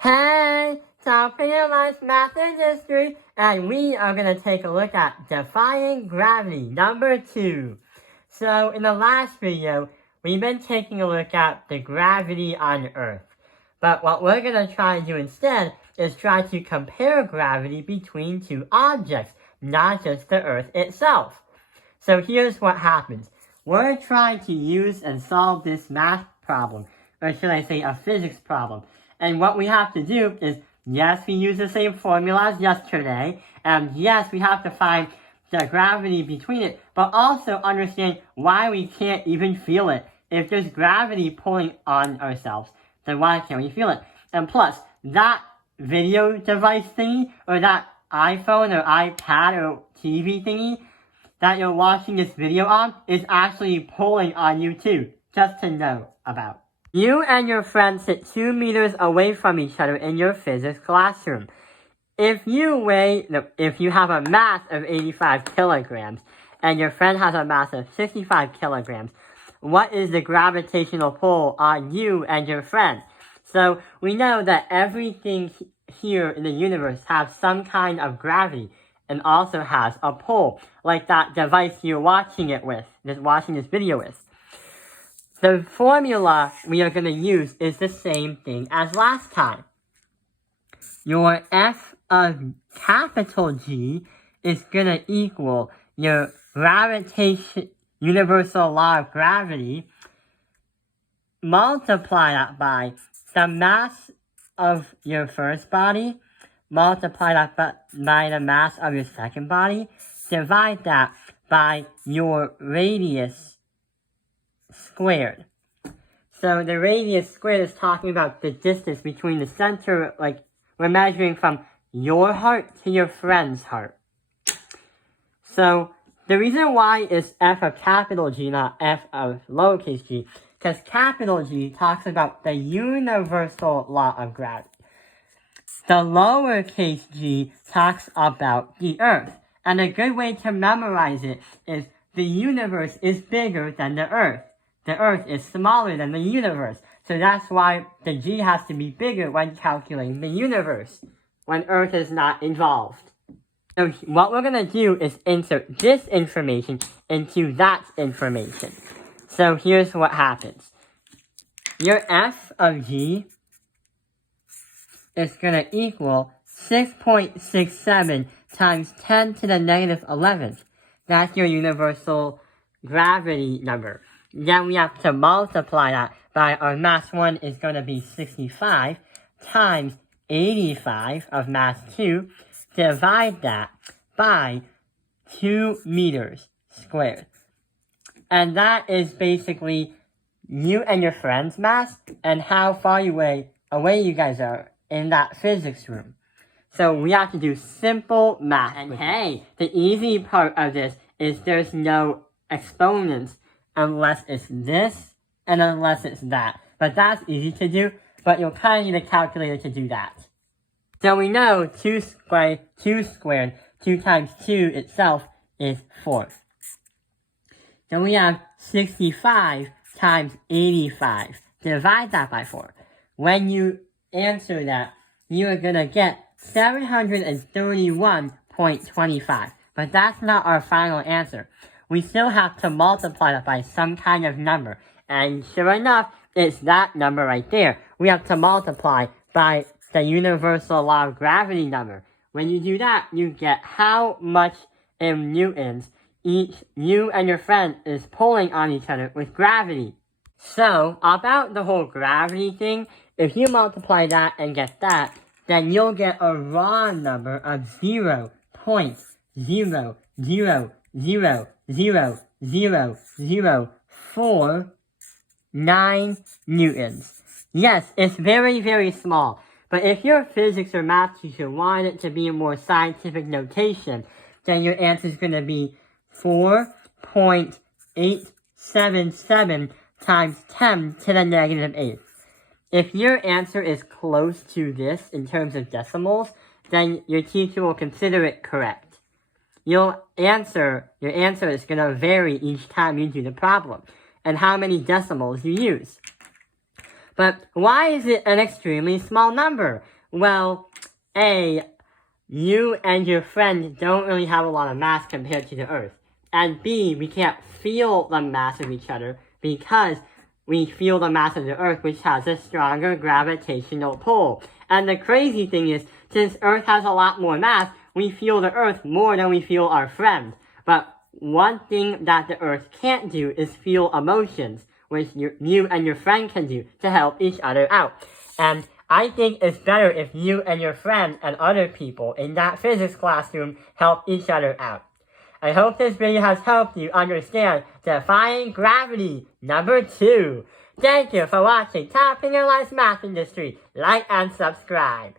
Hey, so Life Math and History, and we are going to take a look at defying gravity, number 2. So, in the last video, we've been taking a look at the gravity on Earth. But what we're going to try to do instead is try to compare gravity between two objects, not just the Earth itself. So here's what happens. We're trying to use and solve this math problem, or should I say a physics problem. And what we have to do is, yes, we use the same formula as yesterday, and yes, we have to find the gravity between it, but also understand why we can't even feel it. If there's gravity pulling on ourselves, then why can't we feel it? And plus, that video device thingy, or that iPhone or iPad or TV thingy that you're watching this video on is actually pulling on you too, just to know about. You and your friend sit 2 meters away from each other in your physics classroom. If you have a mass of 85 kilograms and your friend has a mass of 65 kilograms, what is the gravitational pull on you and your friend? So we know that everything here in the universe has some kind of gravity and also has a pull, like that device you're watching this video with. The formula we are going to use is the same thing as last time. Your F of capital G is going to equal your universal law of gravity, multiply that by the mass of your first body, multiply that by the mass of your second body, divide that by your radius squared. So the radius squared is talking about the distance between the center, like we're measuring from your heart to your friend's heart. So the reason why is F of capital G, not F of lowercase g, because capital G talks about the universal law of gravity. The lowercase g talks about the Earth. And a good way to memorize it is the universe is bigger than the Earth. The Earth is smaller than the universe. So that's why the g has to be bigger when calculating the universe, when Earth is not involved. So what we're going to do is insert this information into that information. So here's what happens. Your F of g is going to equal 6.67 times 10 to the negative 11th. That's your universal gravity number. Then we have to multiply that by our mass 1 is going to be 65 times 85 of mass 2. Divide that by 2 meters squared. And that is basically you and your friend's mass and how far away you guys are in that physics room. So we have to do simple math. And hey, the easy part of this is there's no exponents unless it's this and unless it's that. But that's easy to do, but you'll kind of need a calculator to do that. So we know 2 squared, 2 times 2 itself is 4. Then we have 65 times 85. Divide that by 4. When you answer that, you are going to get 731.25. But that's not our final answer. We still have to multiply that by some kind of number. And sure enough, it's that number right there. We have to multiply by the universal law of gravity number. When you do that, you get how much in newtons you and your friend is pulling on each other with gravity. So, about the whole gravity thing, if you multiply that and get that, then you'll get a raw number of 0.000000049 newtons. Yes, it's very, very small. But if your physics or math teacher wanted it to be a more scientific notation, then your answer is going to be 4.877 times 10 to the negative 8th. If your answer is close to this in terms of decimals, then your teacher will consider it correct. Your answer is going to vary each time you do the problem, and how many decimals you use. But why is it an extremely small number? Well, A, you and your friend don't really have a lot of mass compared to the Earth. And B, we can't feel the mass of each other because we feel the mass of the Earth, which has a stronger gravitational pull. And the crazy thing is, since Earth has a lot more mass, we feel the Earth more than we feel our friend. But one thing that the Earth can't do is feel emotions, which you and your friend can do to help each other out. And I think it's better if you and your friend and other people in that physics classroom help each other out. I hope this video has helped you understand defying gravity number 2. Thank you for watching Top Penalized Math Industry. Like and subscribe.